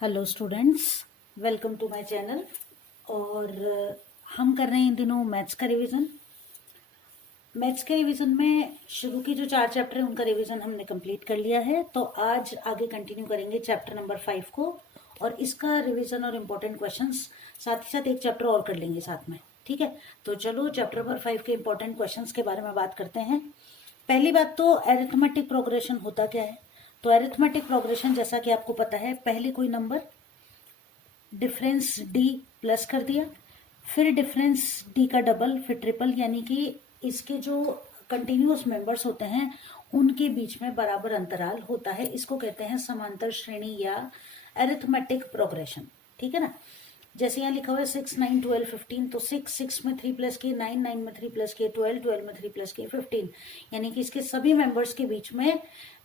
Hello students, welcome to my channel. और हम कर रहे हैं इन दिनों मैथ्स का रिवीजन। मैथ्स के रिवीजन में शुरू की जो 4 चैप्टर है उनका रिवीजन हमने कंप्लीट कर लिया है। तो आज आगे कंटिन्यू करेंगे चैप्टर नंबर 5 को, और इसका रिवीजन और इम्पोर्टेंट क्वेश्चंस साथ ही साथ एक चैप्टर और कर लेंगे साथ में। ठीक है, तो चलो चैप्टर नंबर 5 के इम्पोर्टेंट क्वेश्चंस के बारे में बात करते हैं। पहली बात तो अरिथमेटिक प्रोग्रेशन होता क्या है। तो अरिथमेटिक प्रोग्रेशन जैसा कि आपको पता है, पहले कोई नंबर डिफरेंस डी प्लस कर दिया, फिर डिफरेंस डी का डबल, फिर ट्रिपल, यानी कि इसके जो कंटिन्यूअस मेंबर्स होते हैं उनके बीच में बराबर अंतराल होता है। इसको कहते हैं समांतर श्रेणी या अरिथमेटिक प्रोग्रेशन। ठीक है ना। जैसे यहाँ लिखा हुआ है 6, 9, 12, 15, तो 6 में 3 प्लस किए, 9 में 3 प्लस किए, 12 में 3 प्लस किए, 15, यानी कि इसके सभी मेंबर्स के बीच में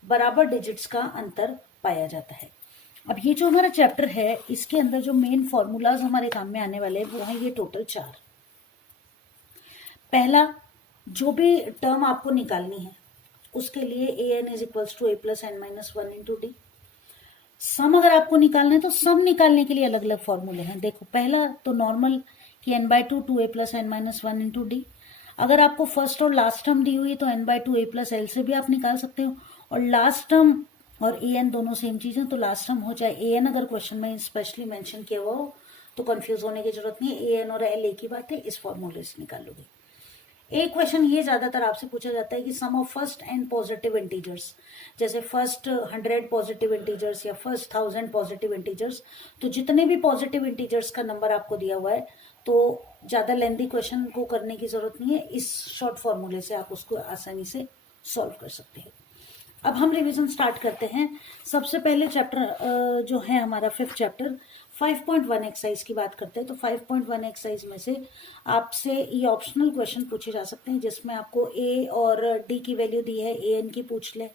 बराबर डिजिट्स का अंतर पाया जाता है। अब ये जो हमारा चैप्टर है इसके अंदर जो मेन फॉर्मूलाज हमारे काम में आने वाले हैं वो है ये टोटल 4। पहला, जो भी टर्म आपको निकालनी है उसके लिए an is equals to a plus n minus 1 into d. Sum अगर आपको निकालना है तो सम निकालने के लिए अलग अलग फॉर्मूले हैं। देखो, पहला तो नॉर्मल कि n/2 2a plus n minus 1 into d. अगर आपको फर्स्ट और लास्ट टर्म दी हुई है तो n/2 a प्लस एल से भी आप निकाल सकते हो, और लास्ट टर्म और an दोनों सेम चीज है तो लास्ट टर्म हो जाए an। अगर क्वेश्चन में स्पेशली मेंशन किया हुआ हो तो कंफ्यूज होने की जरूरत नहीं है, an और l एक ही बात है, इस फॉर्मूले से निकाल लोगे। एक क्वेश्चन ये ज्यादातर आपसे पूछा जाता है कि sum of first n positive integers, जैसे फर्स्ट 100 पॉजिटिव इंटीजर्स या फर्स्ट 1000 पॉजिटिव इंटीजर्स। तो जितने भी पॉजिटिव इंटीजर्स का नंबर आपको दिया हुआ है तो ज्यादा लेंथी क्वेश्चन को करने की जरूरत नहीं है, इस शॉर्ट फॉर्मूले से आप उसको आसानी से सॉल्व कर सकते हैं। अब हम रिवीजन स्टार्ट करते हैं। सबसे पहले चैप्टर जो है हमारा 5th चैप्टर 5.1 एक्सरसाइज की बात करते हैं। तो 5.1 एक्सरसाइज में से आपसे ये ऑप्शनल क्वेश्चन पूछे जा सकते हैं जिसमें आपको ए और डी की वैल्यू दी है, ए एन की पूछ ले,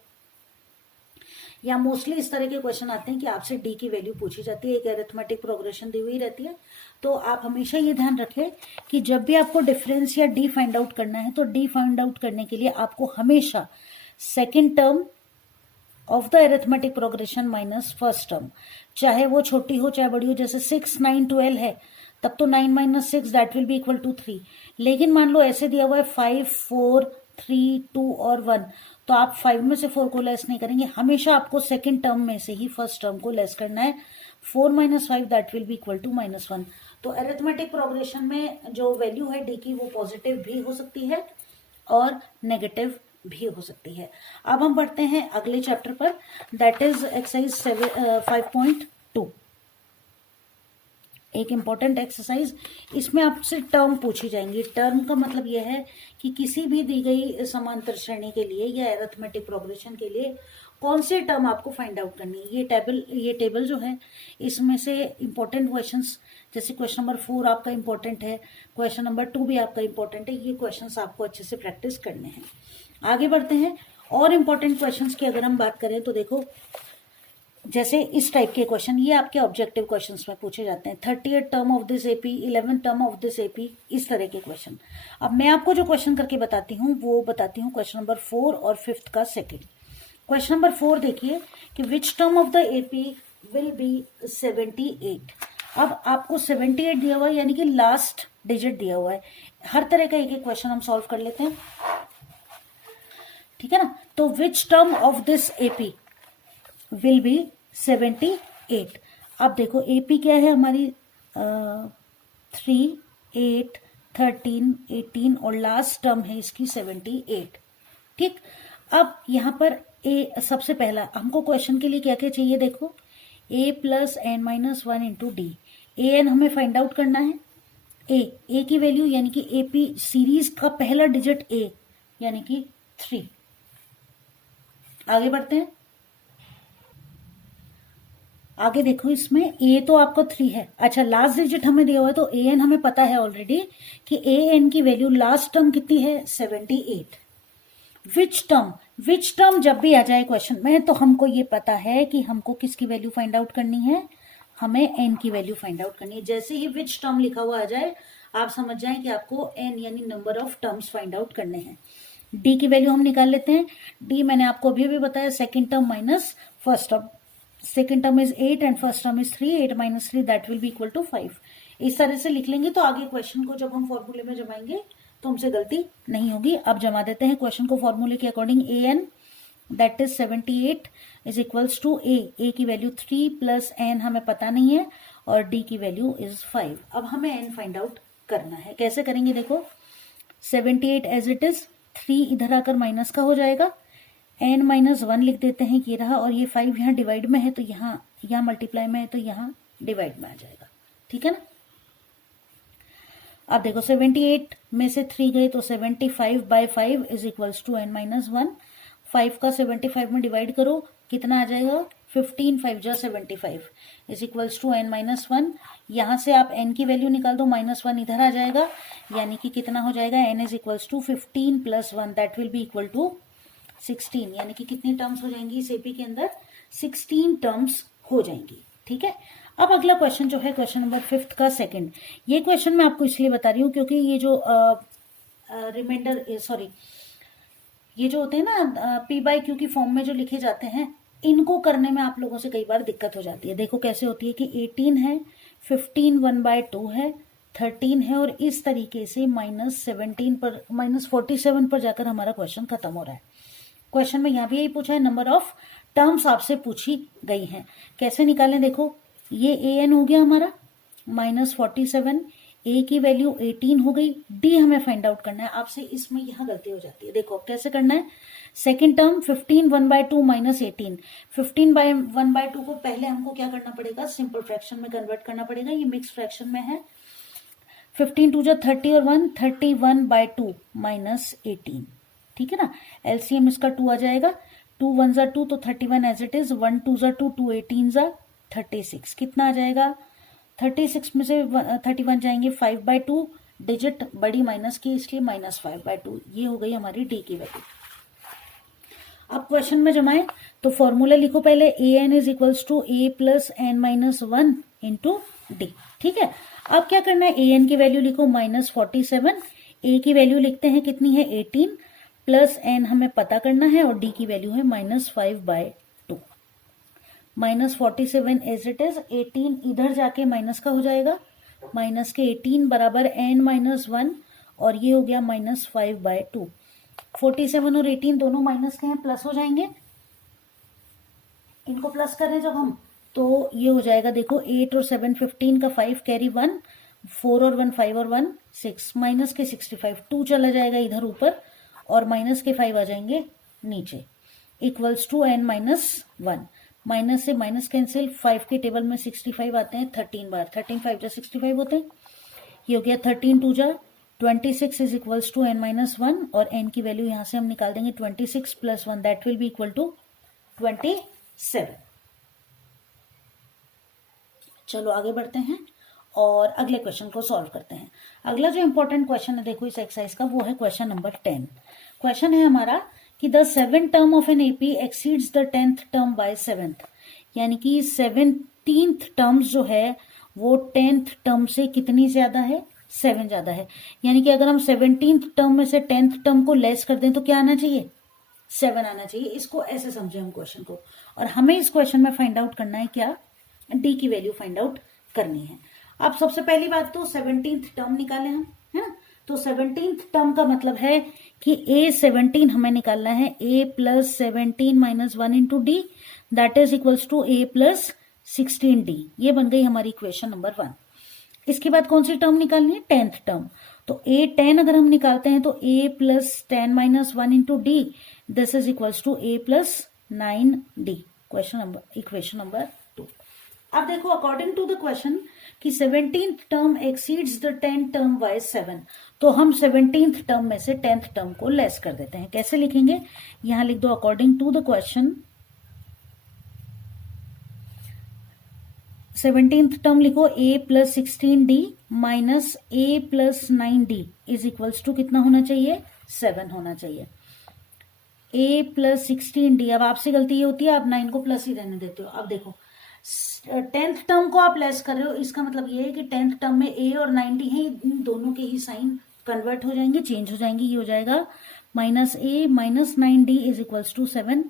या मोस्टली इस तरह के क्वेश्चन आते हैं कि आपसे डी की वैल्यू पूछी जाती है, एक अरिथमेटिक प्रोग्रेशन दी हुई रहती है। तो आप हमेशा ये ध्यान रखें कि जब भी आपको डिफरेंस या डी फाइंड आउट करना है तो डी फाइंड आउट करने के लिए आपको हमेशा second term of the arithmetic progression minus first term, चाहे वो छोटी हो चाहे बड़ी हो। जैसे 6, 9, 12 है तब तो 9 minus 6 that will be equal to 3। लेकिन मान लो ऐसे दिया हुआ है 5, 4, 3, 2 और 1, तो आप 5 में से 4 को लेस नहीं करेंगे, हमेशा आपको सेकेंड टर्म में से ही फर्स्ट टर्म को लेस करना है। 4 minus 5 that will be equal to -1। तो अरिथमेटिक प्रोग्रेशन में जो वैल्यू है डी की वो पॉजिटिव भी हो सकती है और नेगेटिव भी हो सकती है। अब हम बढ़ते हैं अगले चैप्टर पर, दैट इज एक्सरसाइज 5.2। एक इंपॉर्टेंट एक्सरसाइज, इसमें आपसे टर्म पूछी जाएंगी। टर्म का मतलब यह है कि किसी भी दी गई समांतर श्रेणी के लिए या अरिथमेटिक प्रोग्रेशन के लिए कौन से टर्म आपको फाइंड आउट करनी है। ये टेबल जो है इसमें से इंपॉर्टेंट क्वेश्चंस, जैसे क्वेश्चन नंबर 4 आपका इंपॉर्टेंट है, क्वेश्चन नंबर 2 भी आपका इंपॉर्टेंट है, ये क्वेश्चंस आपको अच्छे से प्रैक्टिस करने हैं। आगे बढ़ते हैं और इंपॉर्टेंट क्वेश्चंस की अगर हम बात करें तो देखो, जैसे इस टाइप के क्वेश्चन ये आपके ऑब्जेक्टिव क्वेश्चंस में पूछे जाते हैं। 38 term of this AP, 11 term of this AP, इस तरह के क्वेश्चन। अब मैं आपको जो क्वेश्चन करके बताती हूँ वो बताती हूँ क्वेश्चन नंबर 4 और 5th का सेकेंड। क्वेश्चन नंबर 4 देखिए कि which term of the AP will be 78। अब आपको 78 दिया हुआ है, यानी कि लास्ट डिजिट दिया हुआ है। हर तरह का एक एक क्वेश्चन हम सॉल्व कर लेते हैं, ठीक है ना। तो which term of this AP will be 78। अब देखो एपी क्या है हमारी 3, 8, 13, 18 और लास्ट टर्म है इसकी 78। ठीक, अब यहाँ पर ए, सबसे पहला हमको क्वेश्चन के लिए क्या क्या चाहिए, देखो a plus n minus 1 into d. A n हमें फाइंड आउट करना है। ए की वैल्यू यानी कि एपी सीरीज का पहला डिजिट ए यानी कि 3। आगे बढ़ते हैं, आगे देखो इसमें ए तो आपका 3 है। अच्छा, लास्ट डिजिट हमें दिया हुआ है तो ए एन हमें पता है ऑलरेडी कि ए एन की वैल्यू लास्ट टर्म कितनी है 78। विच टर्म जब भी आ जाए क्वेश्चन में तो हमको ये पता है कि हमको किसकी वैल्यू फाइंड आउट करनी है, हमें एन की वैल्यू फाइंड आउट करनी है। जैसे ही विच टर्म लिखा हुआ आ जाए आप समझ जाएं कि आपको एन यानी number of terms find out करने हैं। डी की वैल्यू हम निकाल लेते हैं। डी मैंने आपको अभी भी बताया, second term minus first term. Second term is 8 and first term is 3, 8 minus 3 that will be equal to 5। इस तरह से लिख लेंगे तो आगे क्वेश्चन को जब हम फॉर्मूले में जमाएंगे तो हमसे गलती नहीं होगी। अब जमा देते हैं क्वेश्चन को फॉर्मूले के according. A n that is 78 is equals to a की वैल्यू 3 प्लस एन हमें पता नहीं है और डी की वैल्यू इज 5। अब हमें एन फाइंड आउट करना है। कैसे करेंगे देखो, 78 एज इट इज, 3 इधर आकर माइनस का हो जाएगा, n माइनस 1 लिख देते हैं, ये रहा, और ये 5 यहाँ डिवाइड में है तो यहाँ मल्टीप्लाई में है तो यहाँ डिवाइड में आ जाएगा। ठीक है ना। अब देखो 78 में से 3 गए तो 75 by 5 is equals to n minus 1। 5 का 75 में डिवाइड करो, कितना आ जाएगा, 15, 5 जा 75 is equals to n minus 1। यहाँ से आप n की वैल्यू निकाल दो, -1 इधर आ जाएगा, यानी कि कितना हो जाएगा, n is equals to 15 plus 1 that will be equal to 16। यानी कि कितनी टर्म्स हो जाएंगी इस एपी के अंदर, 16 टर्म्स हो जाएंगी। ठीक है। अब अगला क्वेश्चन जो है क्वेश्चन नंबर 5 का सेकंड, ये क्वेश्चन मैं आपको इसलिए बता रही हूँ क्योंकि ये जो ये जो होते हैं ना पी बाई क्यू की फॉर्म में जो लिखे जाते हैं, इनको करने में आप लोगों से कई बार दिक्कत हो जाती है। देखो कैसे होती है कि 18 है, 15 1/2 है, 13 है, और इस तरीके से -17 पर -47 पर जाकर हमारा क्वेश्चन खत्म हो रहा है। क्वेश्चन में यहाँ भी यही पूछा है, नंबर ऑफ टर्म्स आपसे पूछी गई हैं। कैसे निकालें, देखो ये ए एन हो गया हमारा -47, ए की वैल्यू 18 हो गई, डी हमें फाइंड आउट करना है। आपसे इसमें यहाँ गलती हो जाती है। देखो कैसे करना है, सेकेंड टर्म 15 1/2 माइनस 18, 15 बाय 1/2 को पहले हमको क्या करना पड़ेगा, सिंपल फ्रैक्शन में कन्वर्ट करना पड़ेगा। ये मिक्स फ्रैक्शन में है, 15 2 जा 30 और 1 31/2 माइनस 18। ठीक है ना। एलसीएम इसका 2 आ जाएगा, 2 1 जा 2 तो 31 एज इट इज, 1 2 जा 2, 2 18 जा 36, कितना आ जाएगा, 36 में से 31 जाएंगे, 5/2, डिजिट बड़ी माइनस की इसलिए -5/2। ये हो गई हमारी डी की वैल्यू। अब क्वेश्चन में जमाएं तो फॉर्मूला लिखो पहले, a n is equals to a plus n minus 1 into d. ठीक है। अब क्या करना है, ए एन की वैल्यू लिखो -47, ए की वैल्यू लिखते हैं कितनी है 18, प्लस एन हमें पता करना है और डी की वैल्यू है -5/2। -47 एज इट इज, 18 इधर जाके माइनस का हो जाएगा, माइनस के 18 बराबर n माइनस 1, और ये हो गया -5/2। 47 और 18 दोनों माइनस के हैं, प्लस हो जाएंगे, इनको प्लस करें जब हम तो ये हो जाएगा, देखो 8 और 7 15 का 5 कैरी 1, 4 और 1 5 और 1 6, माइनस के 65, 2 चला जाएगा इधर ऊपर और माइनस के 5 आ जाएंगे नीचे, equals to n minus 1। Minus से माइनस कैंसिल, 5 के टेबल में 65 आते हैं 13 बार, 13 5 जा 65 होते हैं। ये हो गया 13 2 जा 26 is equals to n minus 1, और n की वैल्यू यहां से हम निकाल देंगे 26 plus 1 that will be equal to 27। चलो आगे बढ़ते हैं और अगले क्वेश्चन को सॉल्व करते हैं। अगला जो इंपॉर्टेंट क्वेश्चन है देखो इस एक्सरसाइज का, वो है क्वेश्चन नंबर 10। क्वेश्चन है हमारा कि the 7th term of an AP exceeds the 10th term bye 7th, यानी कि 17th टर्म्स जो है वो 10th टर्म से कितनी ज्यादा है, 7 ज्यादा है। यानी कि अगर हम 17th टर्म में से 10th टर्म को लेस कर दें तो क्या आना चाहिए, 7 आना चाहिए। इसको ऐसे समझे हम क्वेश्चन को, और हमें इस क्वेश्चन में फाइंड आउट करना है क्या, डी की वैल्यू फाइंड आउट करनी है। अब सबसे पहली बात तो 17th टर्म निकाले हम, है ना। तो 17th टर्म का मतलब है कि A17 हमें निकालना है, A plus 17 minus 1 into d that is equals to A plus 16D। ये बन गई हमारी इक्वेशन नंबर 1। इसके बाद कौन सी टर्म निकालनी है, 10th टर्म। तो A10 अगर हम निकालते हैं तो A plus 10 minus 1 into d this is equals to A plus 9D। Equation number 2। अब देखो अकॉर्डिंग टू द क्वेश्चन कि 17th term exceeds the 10th term by 7, तो हम 17th टर्म में से 10th टर्म को लेस कर देते हैं। कैसे लिखेंगे, यहां लिख दो according to the question, 17th term लिखो A plus 16D minus A plus 9D is equals to कितना होना चाहिए, 7 होना चाहिए। A प्लस 16D, अब आपसे गलती ये होती है आप 9 को प्लस ही रहने देते हो। अब देखो 10th टर्म को आप लेस कर रहे हो, इसका मतलब ये है कि 10th टर्म में A और 9D है, इन दोनों के ही साइन कन्वर्ट हो जाएंगे, चेंज हो जाएंगे। ये हो जाएगा -A minus 9D is equals to 7।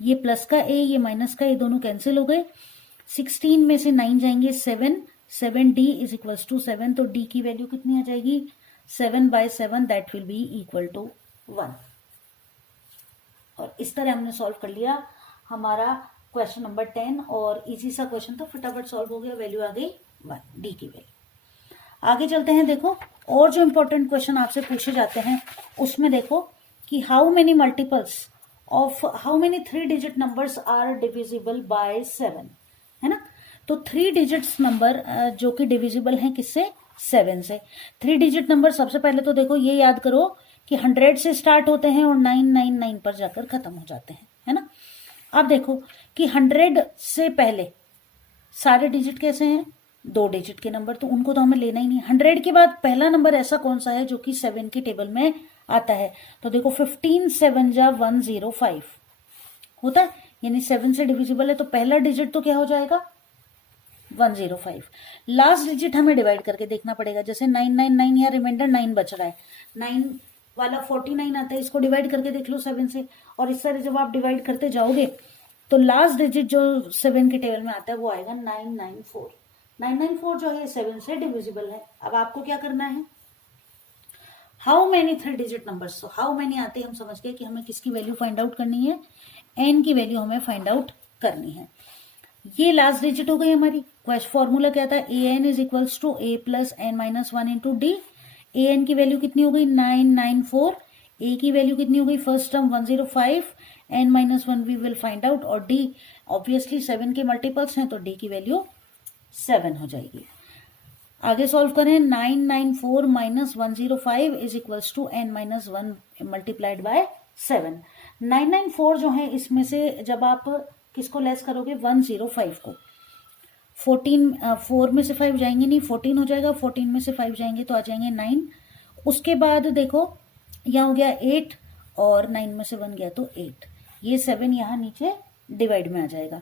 ये प्लस का ए, ये माइनस का, ये दोनों कैंसिल हो गए। 16 में से 9 जाएंगे 7, 7d इज इक्वल्स टू 7, तो d की वैल्यू कितनी आ जाएगी 7/7, that will be equal to 1। और इस तरह हमने सॉल्व कर लिया हमारा क्वेश्चन नंबर 10, और इजी सा क्वेश्चन था, फटाफट सॉल्व हो गया, वैल्यू आ गई 1, डी की वैल्यू। आगे चलते हैं। देखो और जो इंपॉर्टेंट क्वेश्चन आपसे पूछे जाते हैं उसमें देखो कि how many multiples of how many 3 digit numbers are divisible by 7, है ना। तो 3 डिजिट्स नंबर जो कि डिविजिबल हैं किससे, 7 से। 3 डिजिट नंबर सबसे पहले तो देखो ये याद करो कि 100 से स्टार्ट होते हैं और 999 पर जाकर खत्म हो जाते हैं, है ना। अब देखो कि 100 से पहले सारे डिजिट कैसे हैं, 2 डिजिट के नंबर, तो उनको तो हमें लेना ही नहीं। 100 के बाद पहला नंबर ऐसा कौन सा है जो कि 7 की टेबल में आता है, तो देखो 15 7 जा 105 होता है, यानी 7 से डिविजिबल है, तो पहला डिजिट तो क्या हो जाएगा 105। लास्ट डिजिट हमें डिवाइड करके देखना पड़ेगा, जैसे 999 या रिमाइंडर 9 बच रहा है, 9 वाला 49 आता है, इसको डिवाइड करके देख लो 7 से। और इस तरह जब आप डिवाइड करते जाओगे तो लास्ट डिजिट जो 7 की टेबल में आता है वो आएगा 994। 994 जो है 7 से डिविजिबल है। अब आपको क्या करना है, हाउ मैनी 3 डिजिट नंबर्स, तो हाउ मैनी आते हैं, हम समझ गए कि हमें किसकी वैल्यू फाइंड आउट करनी है, एन की वैल्यू हमें फाइंड आउट करनी है। ये लास्ट डिजिट हो गई हमारी। क्वेश्चन फॉर्मूला क्या था, a n is equals to a plus n minus 1 into d. A n की वैल्यू कितनी हो गई 994, ए की वैल्यू कितनी हो गई first term 105, n minus 1 we will find out, और डी ऑब्वियसली 7 के मल्टीपल्स हैं तो डी की वैल्यू 7 हो जाएगी। आगे सॉल्व करें, 994 minus 105 is equals to n minus 1 multiplied by 7। 994 जो है इसमें से जब आप किसको लेस करोगे 105 को, 4 में से 5 जाएंगे नहीं 14 हो जाएगा, 14 में से 5 जाएंगे तो आ जाएंगे 9। उसके बाद देखो यहाँ हो गया 8 और 9 में से 1 गया तो 8, ये 7 यहाँ नीचे डिवाइड में आ जाएगा,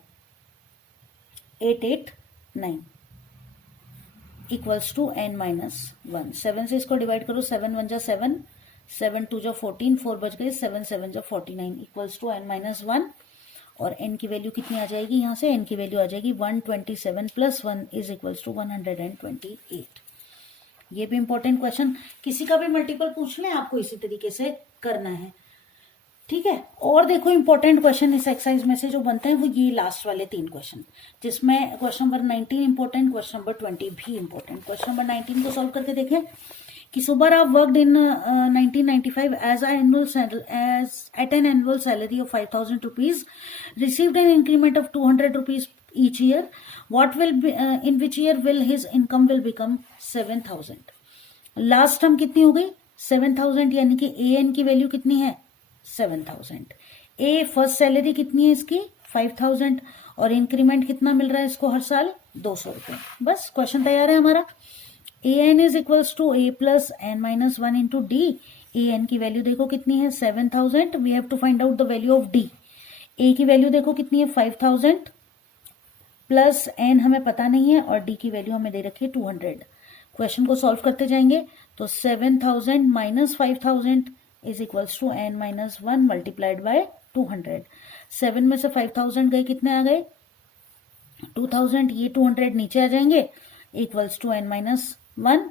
8 8 9 इक्वल्स टू एन माइनस 1। 7 से इसको डिवाइड करो, 7 1 जा 7, 7 2 जा 14, 4 बच गए, 7 7 जा 49 इक्वल्स टू एन माइनस 1। और n की वैल्यू कितनी आ जाएगी, यहाँ से n की वैल्यू आ जाएगी 127 प्लस 1 इज इक्वल्स टू 128। ये भी इंपॉर्टेंट क्वेश्चन, किसी का भी मल्टीपल पूछ लें आपको इसी तरीके से करना है, ठीक है। और देखो इंपॉर्टेंट क्वेश्चन इस एक्सरसाइज में से जो बनते हैं वो ये लास्ट वाले 3 क्वेश्चन, जिसमें question number 19 important, question number 20 भी इंपॉर्टेंट। क्वेश्चन नंबर 19 को सॉल्व करके देखें कि Subbarao worked in 1995 at an annual salary of 5,000 rupees, received an increment of 200 rupees each year. What will be in which year will his income will become 7,000? Last term कितनी हो गई 7,000, यानी कि ए n की value कितनी है 7,000। ए first salary कितनी है इसकी 5,000, और इंक्रीमेंट कितना मिल रहा है इसको हर साल 200 रुपए। बस क्वेश्चन तैयार है हमारा। A n is equals to a plus n minus 1 into d. A n की वैल्यू देखो कितनी है 7,000, we have to find out the value of d. A की वैल्यू देखो कितनी है 5,000 प्लस एन हमें पता नहीं है, और डी की वैल्यू हमें दे रखी है 200। क्वेश्चन को सॉल्व करते जाएंगे तो 7,000 minus 5,000 is equals to n minus 1 multiplied by 200। 7 में से 5,000 गए, कितने आ गए 2,000, ये 200 नीचे आ जाएंगे इक्वल्स टू एन माइनस 1,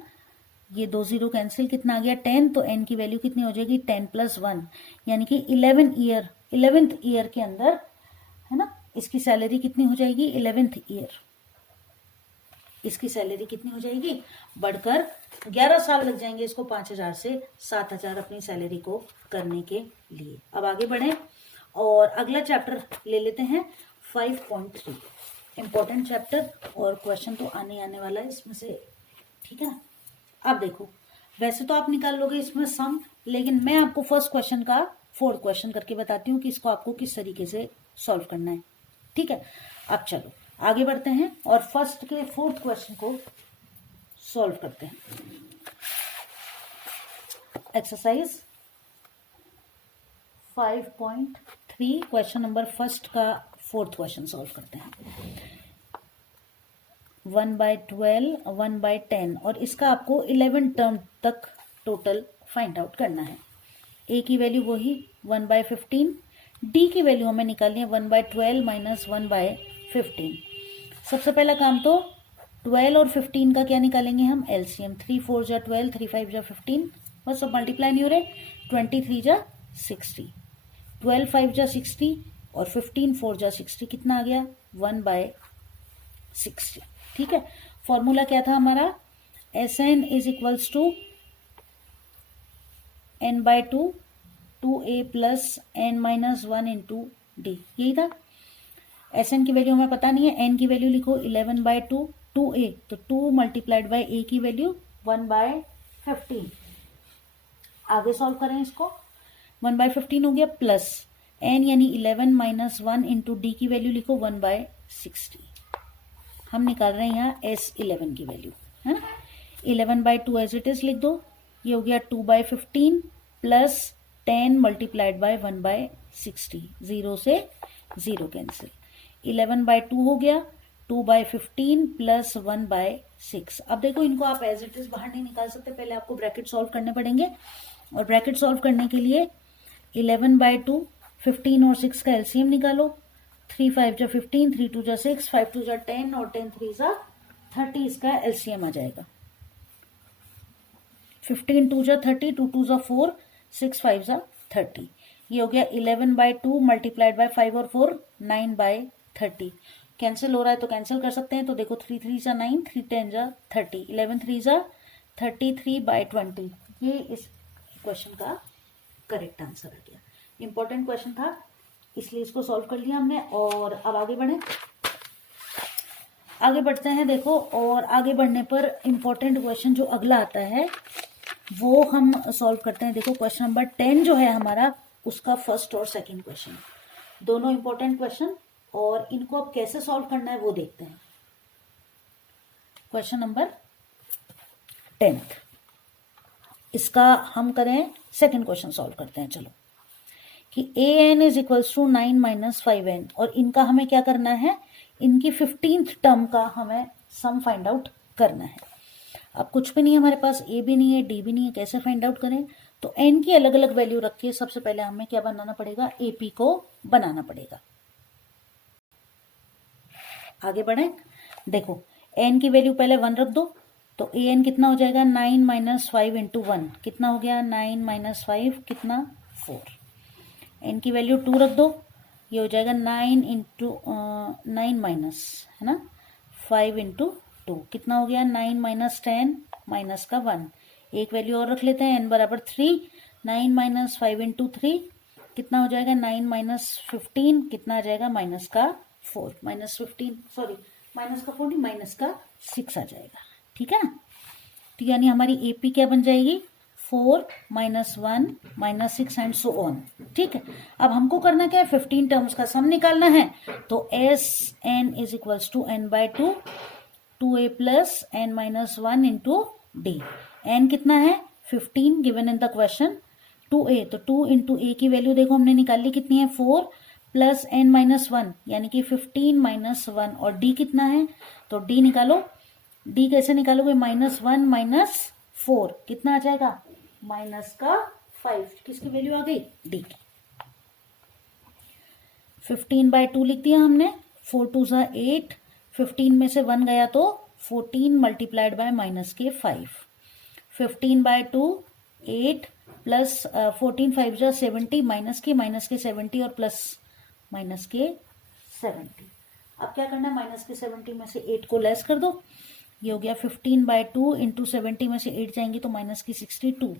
ये 2 0 कैंसिल, कितना आ गया 10, तो एन की वैल्यू कितनी हो जाएगी 10 प्लस 1, यानी कि 11th ईयर के अंदर, है ना, इसकी सैलरी कितनी हो जाएगी 11th ईयर, इसकी सैलरी कितनी हो जाएगी बढ़कर 11 साल लग जाएंगे इसको 5,000 से 7,000 अपनी सैलरी को करने के लिए। अब आगे बढ़े और अगला चैप्टर ले लेते हैं 5.3, इंपॉर्टेंट चैप्टर, और क्वेश्चन तो आने वाला है इसमें से, ठीक है ना। अब देखो वैसे तो आप निकाल लोगे इसमें सम, लेकिन मैं आपको फर्स्ट क्वेश्चन का 4th क्वेश्चन करके बताती हूँ कि इसको आपको किस तरीके से सॉल्व करना है, ठीक है। अब चलो आगे बढ़ते हैं और फर्स्ट के 4th क्वेश्चन को सॉल्व करते हैं। एक्सरसाइज 5.3 क्वेश्चन नंबर फर्स्ट का 4th क्वेश्चन सॉल्व करते हैं। 1/12, 1/10, और इसका आपको 11 टर्म तक टोटल फाइंड आउट करना है। ए की वैल्यू वही 1/15, डी की वैल्यू हमें निकालनी है 1/12 माइनस 1/15। सबसे पहला काम तो 12 और 15 का क्या निकालेंगे हम, एलसीएम। 3 4 जा 12, 3 5 जा 15, बस अब मल्टीप्लाई नहीं हो रहे। 23 जा 60, 12 5 जा 60 और 15 4 जा 60, कितना आ गया 1/60। ठीक है, फॉर्मूला क्या था हमारा, Sn is equals to n/2 2a plus n-1 into d, यही था। Sn की वैल्यू हमें पता नहीं है, n की वैल्यू लिखो 11/2 2a, तो 2 मल्टीप्लाइड बाई a की वैल्यू 1/15। आगे सॉल्व करें इसको, 1/15 हो गया प्लस n यानी 11 माइनस 1 इंटू डी की वैल्यू लिखो 1/60। हम निकाल रहे हैं यहाँ S11 की वैल्यू, है ना। 11/2 एज इट इज लिख दो, ये हो गया 2/15 प्लस 10 मल्टीप्लाइड बाय 1/60, 0 से 0 कैंसिल। 11/2 हो गया, 2/15 प्लस 1/6। अब देखो इनको आप एज इट इज बाहर नहीं निकाल सकते, पहले आपको ब्रैकेट सॉल्व करने पड़ेंगे। और ब्रैकेट सॉल्व करने के लिए 11/2, 15 और 6 का एलसीएम निकालो। 3 5 जा 15, 3 2 जा 6, 5 2 जा 10 और 10 3 जा 30, इसका एलसीएम आ जाएगा। 15 2 जा 30, 2 2 जा 4, 6 5 जा 30, ये हो गया 11/2 मल्टीप्लाइड बाय 5 और 4 9/30। कैंसिल हो रहा है तो कैंसिल कर सकते हैं, तो देखो 3 3 जा 9, 3 10 जा 30, 11 3 जा 33/20। ये इस क्वेश्चन का करेक्ट आंसर आ गया। इंपॉर्टेंट क्वेश्चन था इसलिए इसको सॉल्व कर लिया हमने। और अब आगे बढ़े, आगे बढ़ते हैं देखो। और आगे बढ़ने पर इंपॉर्टेंट क्वेश्चन जो अगला आता है वो हम सॉल्व करते हैं। देखो क्वेश्चन नंबर 10 जो है हमारा, उसका फर्स्ट और सेकंड क्वेश्चन, दोनों इंपॉर्टेंट क्वेश्चन, और इनको अब कैसे सॉल्व करना है वो देखते हैं। क्वेश्चन नंबर 10, इसका हम करें सेकंड क्वेश्चन सॉल्व करते हैं। चलो, कि an is equals to 9 minus 5n, और इनका हमें क्या करना है, इनकी 15th टर्म का हमें सम फाइंड आउट करना है। अब कुछ भी नहीं है हमारे पास, a भी नहीं है, d भी नहीं है, कैसे फाइंड आउट करें। तो n की अलग अलग वैल्यू रखिए। सबसे पहले हमें क्या बनाना पड़ेगा, ap को बनाना पड़ेगा। आगे बढ़े, देखो n की वैल्यू पहले 1 रख दो, तो an कितना हो जाएगा 9 माइनस 5 इंटू 1, कितना हो गया 9 माइनस 5 कितना 4। n की वैल्यू 2 रख दो, ये हो जाएगा 9 इंटू 9 माइनस, है ना, 5 इंटू 2, कितना हो गया 9 माइनस 10 माइनस का 1। एक वैल्यू और रख लेते हैं, n बराबर 3, 9 माइनस 5 इंटू 3 कितना हो जाएगा 9 माइनस 15, कितना आ जाएगा माइनस का 4, माइनस 15 सॉरी माइनस का 4 माइनस का 6 आ जाएगा। ठीक है ना, तो यानी हमारी एपी क्या बन जाएगी 4 minus 1 minus 6 and so on. ठीक है, अब हमको करना क्या है, 15 टर्म्स का सम निकालना है। तो s n is equals to n/2 2a plus n-1 into d. N कितना है 15 given in the question, 2a, तो 2 इंटू ए की वैल्यू देखो हमने निकाली कितनी है 4 प्लस n-1 यानी कि 15 माइनस 1, और डी कितना है, तो डी निकालो। डी कैसे निकालोगे, -1 माइनस 4 कितना आ जाएगा माइनस का 5, किसकी वैल्यू आ गई, डी की। 15/2 लिख दिया हमने, 4 2 सा 8, 15 में से 1 गया तो 14 मल्टीप्लाइड बाय माइनस के 5। 15/2 8 प्लस 14 5 जा 70, माइनस के 70 और प्लस माइनस के 70। अब क्या करना है, माइनस के 70 में से 8 को लेस कर दो, ये हो गया 15/2 इंटू 70 में से 8 जाएंगे तो माइनस की 62,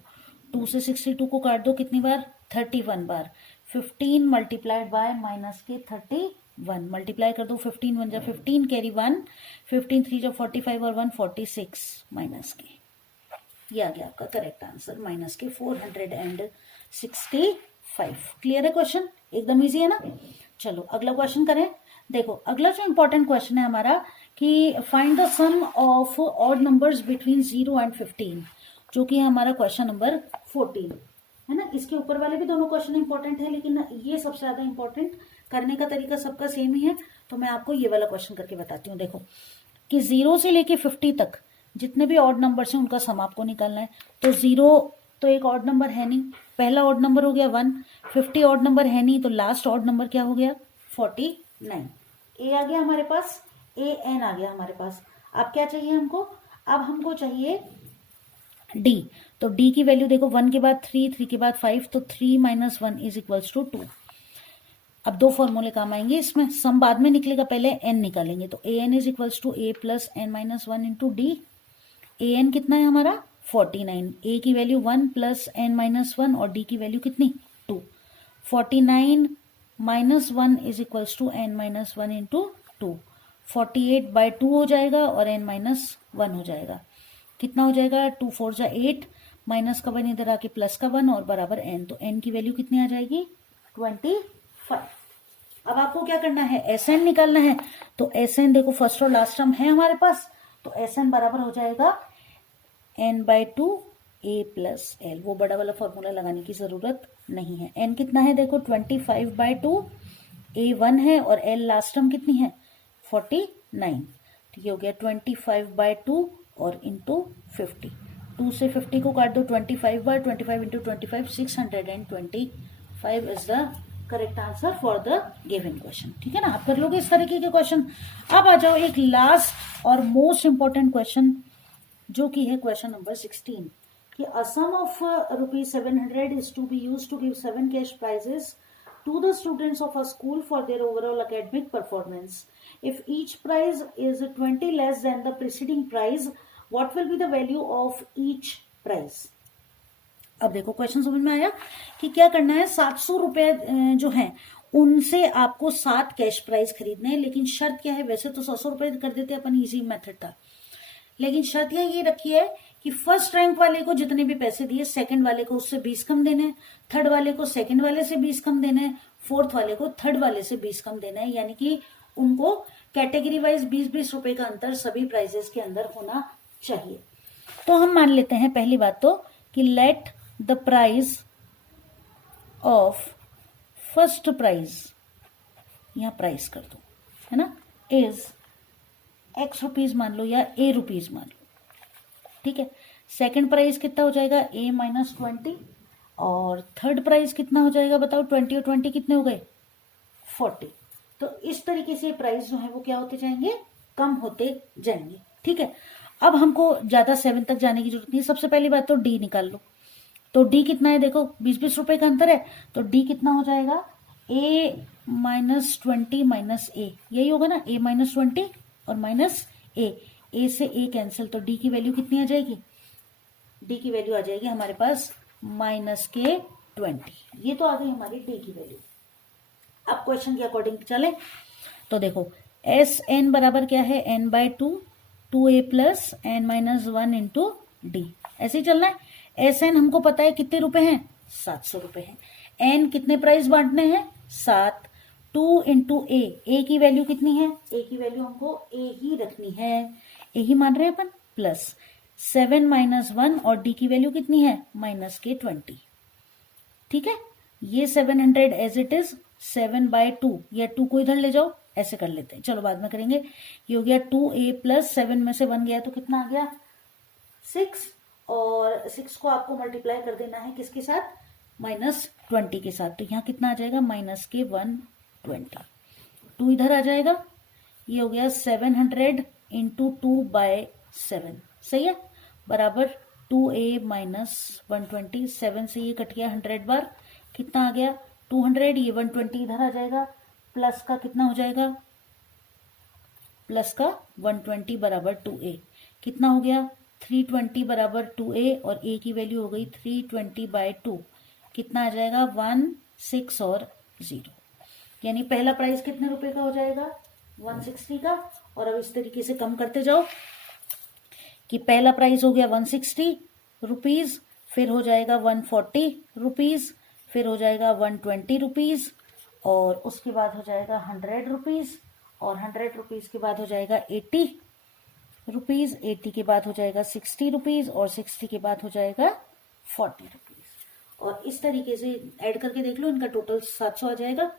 2 से 62 को काट दो कितनी बार 31 बार। 15 मल्टीप्लाइड बाय माइनस के 31, मल्टीप्लाई कर दो, 15 1 जा 15 कैरी 1, 15 3 जा 45 और 1 46 माइनस के, ये आ गया आपका करेक्ट आंसर माइनस के 465। क्लियर है क्वेश्चन, एकदम इजी है ना। चलो अगला क्वेश्चन करें। देखो अगला जो इंपॉर्टेंट क्वेश्चन है हमारा कि find the sum of odd numbers between 0 and 15, जो कि हमारा क्वेश्चन नंबर 14 है ना। इसके ऊपर वाले भी दोनों क्वेश्चन इंपॉर्टेंट है, लेकिन ये सबसे ज्यादा इंपॉर्टेंट, करने का तरीका सबका सेम ही है, तो मैं आपको ये वाला क्वेश्चन करके बताती हूँ। देखो कि 0 से लेके 50 तक जितने भी ऑड नंबर्स हैं उनका सम आपको निकालना है। तो 0 तो एक ऑड नंबर है नहीं, पहला ऑड नंबर हो गया 1, 50 ऑड नंबर है नहीं तो लास्ट ऑड नंबर क्या हो गया 49। ए आ गया हमारे पास, ए एन आ गया हमारे पास। अब क्या चाहिए हमको, अब हमको चाहिए डी। तो डी की वैल्यू देखो 1 के बाद 3, 3 के बाद 5, तो 3 - 1 इज इक्वल्स टू 2। अब दो फॉर्मूले काम आएंगे इसमें, सम बाद में निकलेगा, पहले एन निकालेंगे। तो a n is equals to a plus n minus 1 into d. A n कितना है हमारा 49, ए की वैल्यू 1 प्लस एन माइनस 1 और डी की वैल्यू कितनी 2। 49 - 1 is equals to n minus 1 into 2। 48/2 हो जाएगा और n - 1 हो जाएगा। कितना हो जाएगा 2 4 जा 8, माइनस का 1 इधर आके प्लस का 1 और बराबर n। तो n की वैल्यू कितनी आ जाएगी 25। अब आपको क्या करना है Sn निकालना है। तो Sn देखो फर्स्ट और लास्ट टर्म है हमारे पास, तो Sn बराबर हो जाएगा n/2 a प्लस l। वो बड़ा वाला फॉर्मूला लगाने की जरूरत नहीं है। n कितना है देखो 25/2, a 1 है और l लास्ट टर्म कितनी है 49। तो ये हो गया 25/2 और इंटू 50। 2 से 50 को काट दो 25/25 into 25 625 is the correct answer for the given question. ठीक है ना, आप कर लोगे इस तरीके के क्वेश्चन। अब आ जाओ एक लास्ट और मोस्ट इंपॉर्टेंट क्वेश्चन, जो कि है क्वेश्चन नंबर 16 कि a sum of ₹700 is to be used to give 7 cash prizes to the students of a school for their overall academic performance. If each prize is 20 less than the preceding prize, what will be the value of each prize? अब देखो question समझ में आया कि क्या करना है। 700 रुपए जो है उनसे आपको 7 कैश प्राइज खरीदने हैं, लेकिन शर्त क्या है, वैसे तो 100 रुपए कर देते अपन, इजी मेथड था, लेकिन शर्त ये रखी है कि फर्स्ट रैंक वाले को जितने भी पैसे दिए, सेकंड वाले को उससे 20 कम देने, थर्ड वाले को सेकंड वाले से 20 कम देने, फोर्थ वाले को थर्ड वाले से 20 कम देना है। यानी कि उनको कैटेगरी वाइज 20-20 रुपए का अंतर सभी प्राइजेस के अंदर होना चाहिए। तो हम मान लेते हैं पहली बात तो कि let the prize of first prize, यहां प्राइस कर दो है ना, इज x रुपीज मान लो या a रुपीज मान लो। ठीक है, सेकंड प्राइस कितना हो जाएगा a - 20 और थर्ड प्राइस कितना हो जाएगा बताओ 20 और 20 कितने हो गए 40। तो इस तरीके से प्राइस जो है वो क्या होते जाएंगे, कम होते जाएंगे। ठीक है, अब हमको ज्यादा 7 तक जाने की जरूरत नहीं है। सबसे पहली बात तो d निकाल लो। तो d कितना है देखो 20-20 रुपए का अंतर है, तो d कितना हो जाएगा a - 20 - a, यही होगा ना, a - 20 और माइनस ए से ए कैंसिल, तो डी की वैल्यू कितनी आ जाएगी, डी की वैल्यू आ जाएगी हमारे पास -20। ये तो आ गई हमारी डी की वैल्यू। अब क्वेश्चन के अकॉर्डिंग चले तो देखो एस एन बराबर क्या है n/2 2a plus n - 1 into D, ऐसे ही चलना है। एस एन हमको पता है कितने रुपए हैं 700 रुपए हैं। एन कितने प्राइस बांटने हैं 7, 2 इंटू ए की वैल्यू कितनी है, ए की वैल्यू हमको ए ही रखनी है, ए ही मान रहे हैं अपन, प्लस 7 - 1 और डी की वैल्यू कितनी है -20। ठीक है, ये 700 एज इट इज 7/2 या 2 को इधर ले जाओ, ऐसे कर लेते हैं, चलो बाद में करेंगे। ये हो गया 2a प्लस 7 में से 1 गया तो कितना आ गया 6, और 6 को आपको मल्टीप्लाई कर देना है किसके साथ -20 के साथ। तो यहाँ कितना आ जाएगा -120, 2 इधर आ जाएगा, ये हो गया 700 इंटू 2/7, सही है, बराबर 2a - 120। 7 से ये कट गया 100 बार, कितना आ गया 200, ये 120 इधर आ जाएगा, प्लस का कितना हो जाएगा, प्लस का 120 बराबर 2a, कितना हो गया 320 बराबर 2a, और a की वैल्यू हो गई 320/2, कितना आ जाएगा 1 6 और 0। यानी पहला प्राइस कितने रुपए का हो जाएगा 160 का। और अब इस तरीके से कम करते जाओ कि पहला प्राइस हो गया 160 रुपीज, फिर हो जाएगा 140 रुपीज, फिर हो जाएगा 120 रुपीज, और उसके बाद हो जाएगा 100 रुपीज, और 100 रुपीज के बाद हो जाएगा 80 रुपीज, 80 के बाद हो जाएगा 60 रुपीज, और 60 के बाद हो जाएगा 40 रुपीज। और इस तरीके से ऐड करके देख लो, इनका टोटल 700 आ जाएगा।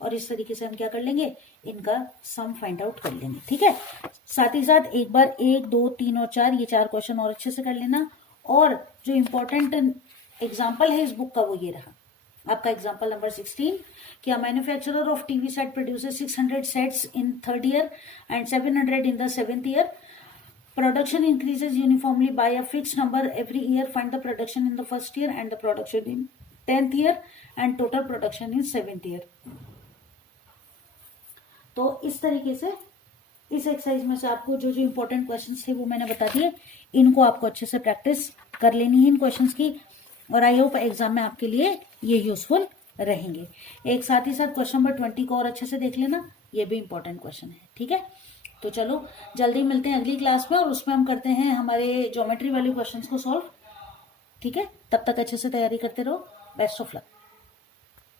और इस तरीके से हम क्या कर लेंगे, इनका सम फाइंड आउट कर लेंगे। ठीक है, साथ ही साथ एक बार 1 2 3 और 4 ये 4 क्वेश्चन और अच्छे से कर लेना। और जो इम्पोर्टेंट एग्जाम्पल है इस बुक का वो ये रहा आपका एग्जाम्पल नंबर 16 कि a manufacturer of TV set produces 600 sets in third year and 700 in the seventh year. Production increases uniformly by a fixed number every year. Find the production in the first year and the production in 10th year and total production in 7th year. तो इस तरीके से इस exercise में से आपको जो जो इंपॉर्टेंट क्वेश्चंस थे वो मैंने बता दिए. इनको आपको अच्छे से प्रैक्टिस कर लेनी है इन क्वेश्चंस की और आई होप एग्जाम में आपके लिए ये यूजफुल रहेंगे. एक साथ ही साथ क्वेश्चन नंबर 20 को और अच्छे से देख लेना, ये भी इंपॉर्टेंट क्वेश्चन है. ठीक है, तो चलो जल्दी मिलते हैं अगली क्लास में और उसमें हम करते हैं हमारे ज्योमेट्री वाले क्वेश्चंस को सॉल्व. ठीक है, तब तक अच्छे से तैयारी करते रहो. Best of luck.